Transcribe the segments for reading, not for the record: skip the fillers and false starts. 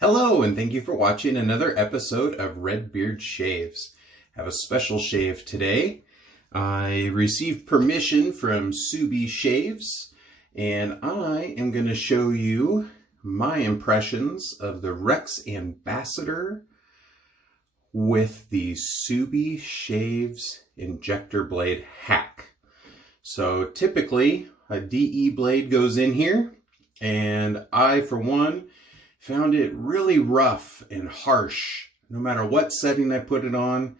Hello, and thank you for watching another episode of Redbeard Shaves. I have a special shave today. I received permission from Subie Shaves, and I am going to show you my impressions of the Rex Ambassador with the Subie Shaves Injector Blade Hack. So typically a DE blade goes in here, and I, for one, found it really rough and harsh. No matter what setting I put it on,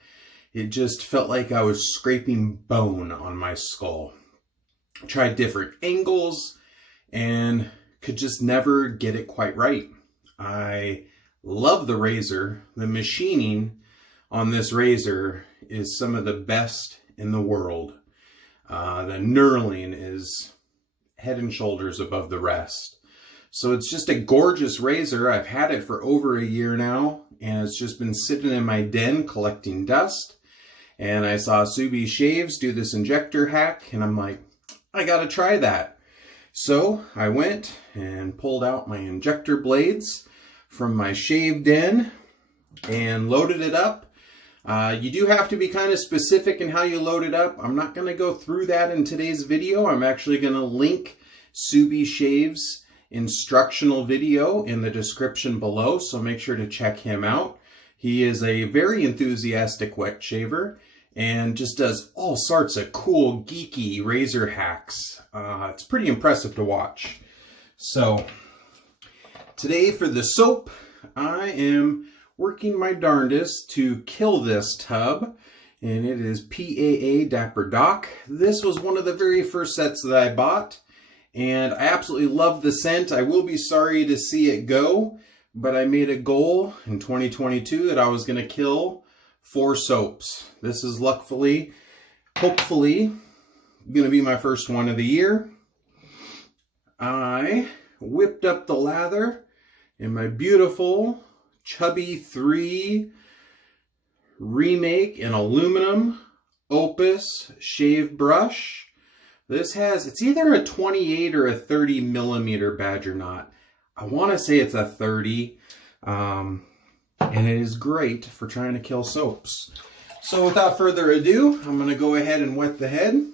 it just felt like I was scraping bone on my skull. I tried different angles and could just never get it quite right. I love the razor. The machining on this razor is some of the best in the world. The knurling is head and shoulders above the rest. So it's just a gorgeous razor. I've had it for over a year now, and it's just been sitting in my den collecting dust. And I saw Subie Shaves do this injector hack, and I'm like, I gotta try that. So I went and pulled out my injector blades from my shave den and loaded it up. You do have to be kind of specific in how you load it up. I'm not gonna go through that in today's video. I'm actually gonna link Subie Shaves' instructional video in the description below, so make sure to check him out. He is a very enthusiastic wet shaver and just does all sorts of cool geeky razor hacks. It's pretty impressive to watch. So today for the soap, I am working my darndest to kill this tub, and it is PAA Dapper Doc. This was one of the very first sets that I bought, and I absolutely love the scent. I will be sorry to see it go, but I made a goal in 2022 that I was going to kill 4 soaps. This is hopefully, going to be my first one of the year. I whipped up the lather in my beautiful Chubby 3 remake in aluminum Opus shave brush. It's either a 28 or a 30 millimeter badger knot. I want to say it's a 30, and it is great for trying to kill soaps. So without further ado, I'm going to go ahead and wet the head.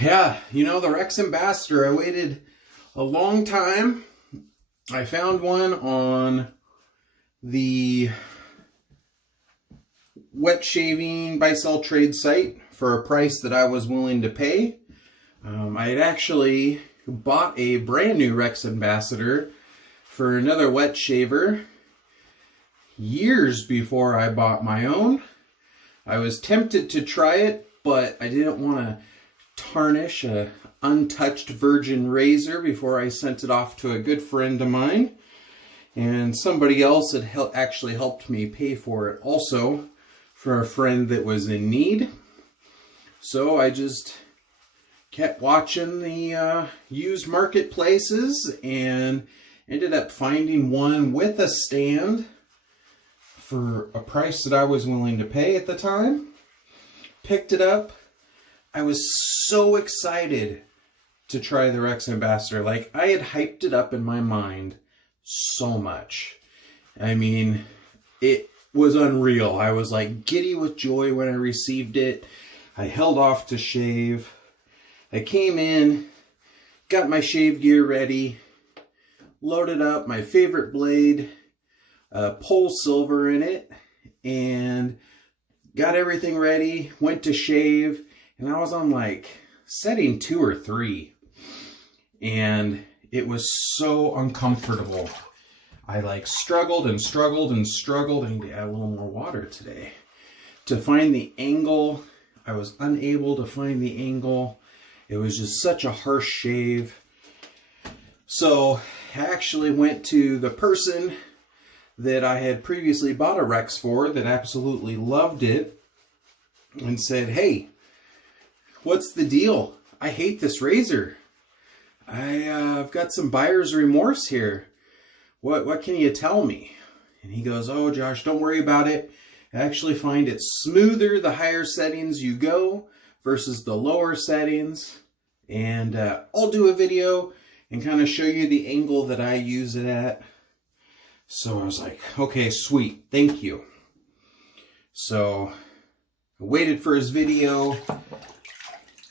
Yeah, you know, the Rex Ambassador, I waited a long time. I found one on the wet shaving buy-sell trade site for a price that I was willing to pay. I had actually bought a brand new Rex Ambassador for another wet shaver years before I bought my own. I was tempted to try it, but I didn't want to tarnish a untouched virgin razor before I sent it off to a good friend of mine. And somebody else had actually helped me pay for it also, for a friend that was in need. So I just kept watching the used marketplaces and ended up finding one with a stand for a price that I was willing to pay at the time. Picked it up. I was so excited to try the Rex Ambassador. Like, I had hyped it up in my mind so much. I mean, it was unreal. I was like giddy with joy when I received it. I held off to shave. I came in, got my shave gear ready, loaded up my favorite blade, pole silver in it, and got everything ready, went to shave, and I was on like setting 2 or 3, and it was so uncomfortable. I like struggled and struggled and struggled. I need to add a little more water today to find the angle. I was unable to find the angle. It was just such a harsh shave. So I actually went to the person that I had previously bought a Rex for that absolutely loved it and said, hey, what's the deal? I hate this razor. I've got some buyer's remorse here. What can you tell me? And he goes, oh, Josh, don't worry about it. I actually find it smoother the higher settings you go versus the lower settings. And I'll do a video and kind of show you the angle that I use it at. So I was like, okay, sweet, thank you. So I waited for his video,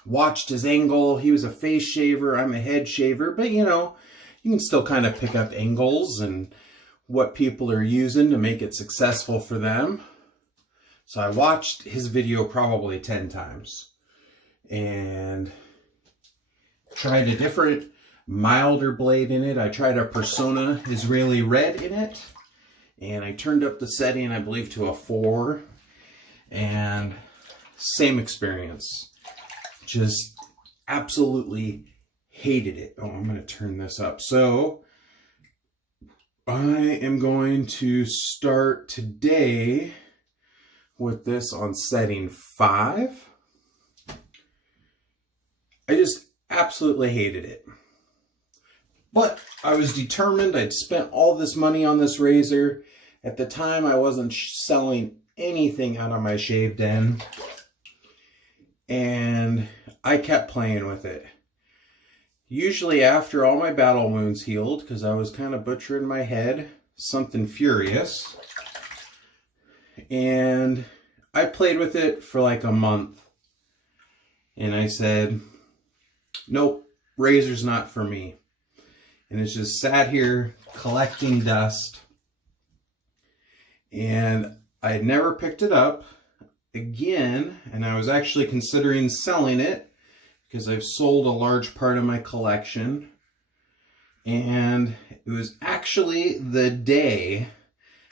watched his angle. He was a face shaver, I'm a head shaver, but you know, you can still kind of pick up angles and what people are using to make it successful for them. So I watched his video probably 10 times and tried a different milder blade in it. I tried a Persona Israeli Red in it, and I turned up the setting, I believe, to a 4, and same experience. Just absolutely hated it. Oh, I'm going to turn this up. So I am going to start today with this on setting 5. I just absolutely hated it. But I was determined. I'd spent all this money on this razor. At the time, I wasn't selling anything out of my shave den. And I kept playing with it. Usually after all my battle wounds healed, because I was kind of butchering my head, something furious. And I played with it for like a month. And I said, nope, razor's not for me. And it's just sat here collecting dust. And I had never picked it up again. And I was actually considering selling it because I've sold a large part of my collection. And it was actually the day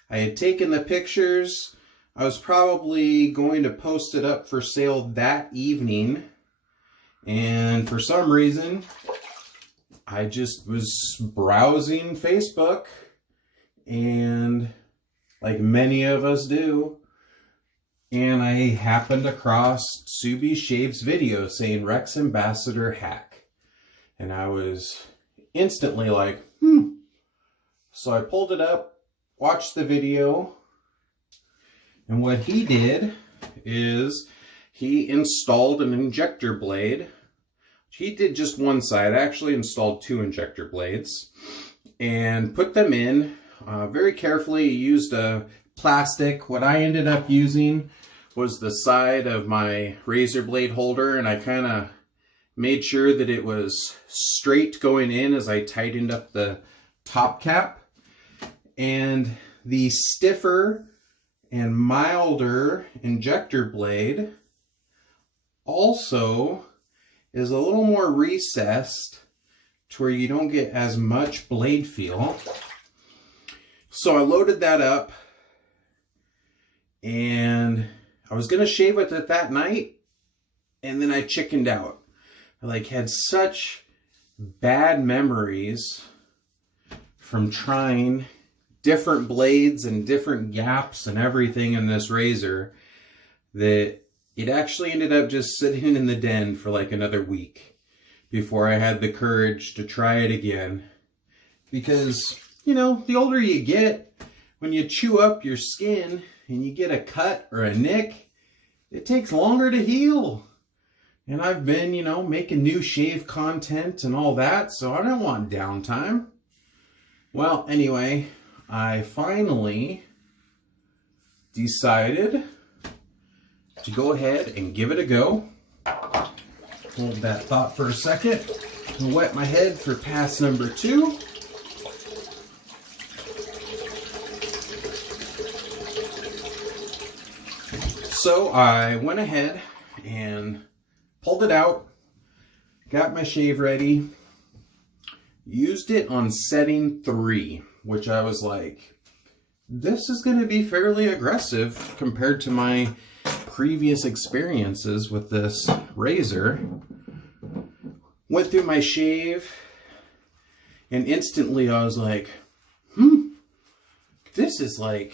I had taken the pictures. I was probably going to post it up for sale that evening. And for some reason, I just was browsing Facebook, and like many of us do, and I happened across Subie Shave's video saying Rex Ambassador hack. And I was instantly like, So I pulled it up, watched the video, and what he did is he installed an injector blade. He did just one side. I actually installed 2 injector blades and put them in very carefully. He used a plastic. What I ended up using was the side of my razor blade holder, and I kind of made sure that it was straight going in as I tightened up the top cap. And the stiffer and milder injector blade also is a little more recessed to where you don't get as much blade feel. So I loaded that up, and I was going to shave with it that night, and then I chickened out. I like had such bad memories from trying different blades and different gaps and everything in this razor that it actually ended up just sitting in the den for like another week before I had the courage to try it again. Because, you know, the older you get, when you chew up your skin and you get a cut or a nick, it takes longer to heal. And I've been, you know, making new shave content and all that, so I don't want downtime. Well, anyway, I finally decided to go ahead and give it a go. Hold that thought for a second. I'll wet my head for pass number 2. So I went ahead and pulled it out, got my shave ready, used it on setting 3, which I was like, this is going to be fairly aggressive compared to my previous experiences with this razor. Went through my shave, and instantly I was like, this is like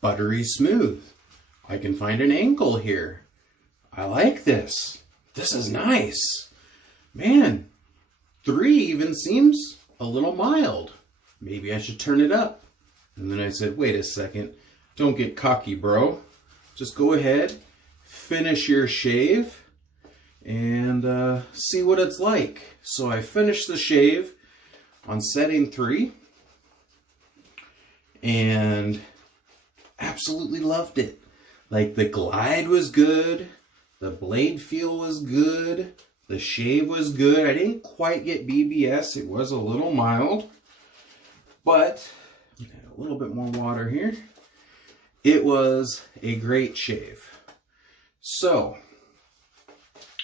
buttery smooth. I can find an angle here. I like this. This is nice. Man, 3 even seems a little mild. Maybe I should turn it up. And then I said, wait a second. Don't get cocky, bro. Just go ahead, finish your shave, and see what it's like. So I finished the shave, on setting 3 and absolutely loved it. Like, the glide was good, the blade feel was good, the shave was good. I didn't quite get BBS, it was a little mild, but a little bit more water here. It was a great shave. So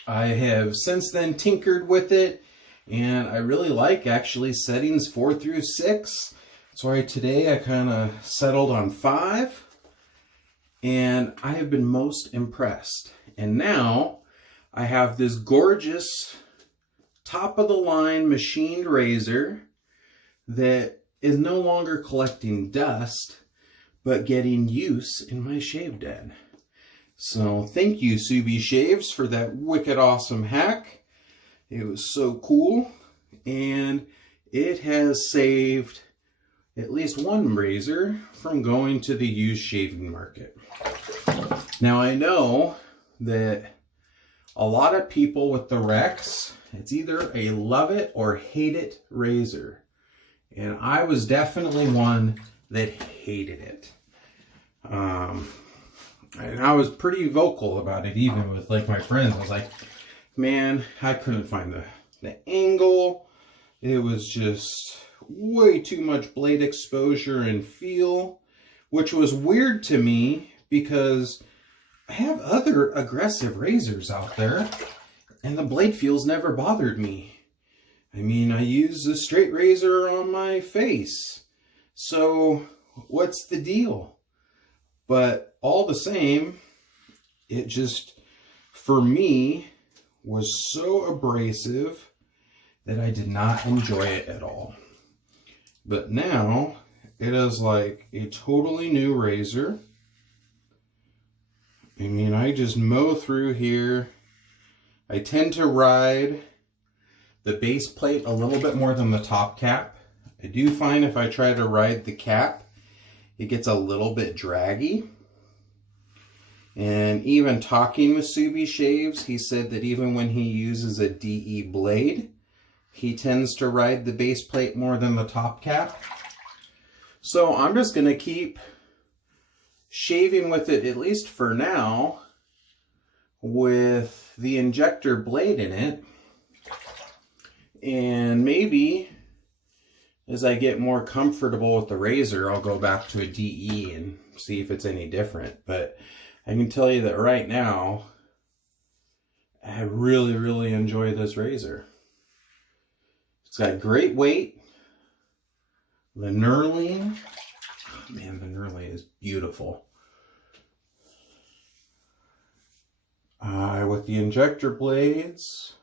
I have since then tinkered with it, and I really like actually settings 4 through 6. That's why today I kind of settled on 5, and I have been most impressed. And now I have this gorgeous top of the line machined razor that is no longer collecting dust, but getting use in my shave den. So thank you, Subie Shaves, for that wicked awesome hack. It was so cool, and it has saved at least one razor from going to the used shaving market. Now, I know that a lot of people with the Rex, it's either a love it or hate it razor. And I was definitely one that hated it. And I was pretty vocal about it, even with like my friends. I was like, man, I couldn't find the angle. It was just way too much blade exposure and feel, which was weird to me because I have other aggressive razors out there and the blade feels never bothered me. I mean, I use a straight razor on my face, so what's the deal? But all the same, it just, for me, was so abrasive that I did not enjoy it at all. But now, it is like a totally new razor. I mean, I just mow through here. I tend to ride the base plate a little bit more than the top cap. I do find if I try to ride the cap, it gets a little bit draggy. And even talking with Subie Shaves, he said that even when he uses a DE blade, he tends to ride the base plate more than the top cap. So I'm just going to keep shaving with it, at least for now, with the Injector blade in it. And maybe as I get more comfortable with the razor, I'll go back to a DE and see if it's any different. But I can tell you that right now, I really, really enjoy this razor. It's got great weight. The knurling, oh man, the knurling is beautiful. With the Injector blades,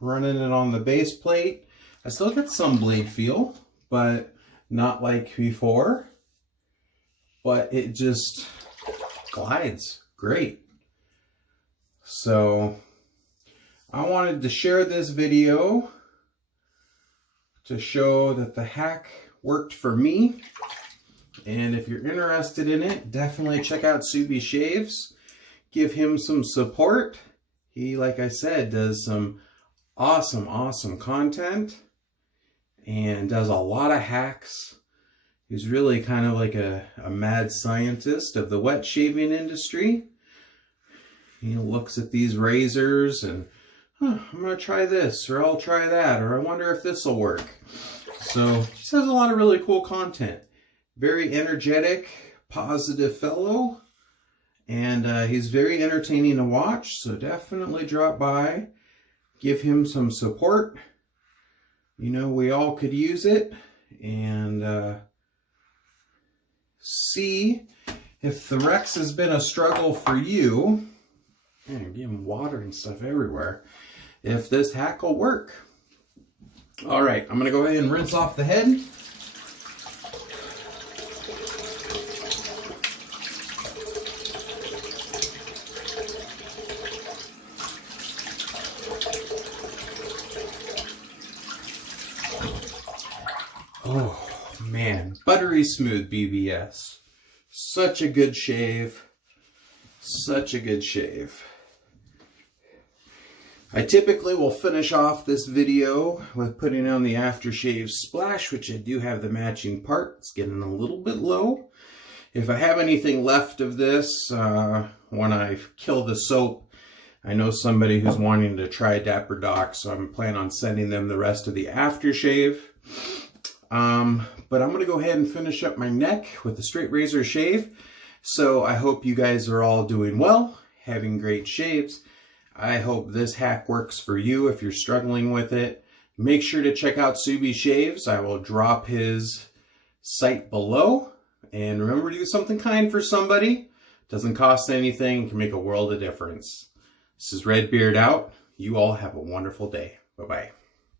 running it on the base plate, I still get some blade feel, but not like before. But it just glides great. So I wanted to share this video to show that the hack worked for me. And if you're interested in it, definitely check out Subie Shaves. Give him some support. He, like I said, does some awesome content and does a lot of hacks. He's really kind of like a mad scientist of the wet shaving industry. He looks at these razors and, I'm going to try this, or I'll try that, or I wonder if this will work. So he has a lot of really cool content. Very energetic, positive fellow. And he's very entertaining to watch, so definitely drop by. Give him some support. You know, we all could use it. And see if the Rex has been a struggle for you. Man, give him water and stuff everywhere. If this hack will work. All right, I'm going to go ahead and rinse off the head. Oh man, buttery smooth BBS. Such a good shave. Such a good shave. I typically will finish off this video with putting on the aftershave splash, which I do have the matching part. It's getting a little bit low. If I have anything left of this, when I kill the soap, I know somebody who's wanting to try Dapper Doc, so I'm planning on sending them the rest of the aftershave. But I'm going to go ahead and finish up my neck with a straight razor shave. So I hope you guys are all doing well, having great shaves. I hope this hack works for you if you're struggling with it. Make sure to check out Subie Shaves. I will drop his site below. And remember to do something kind for somebody. Doesn't cost anything, can make a world of difference. This is Redbeard out. You all have a wonderful day. Bye-bye.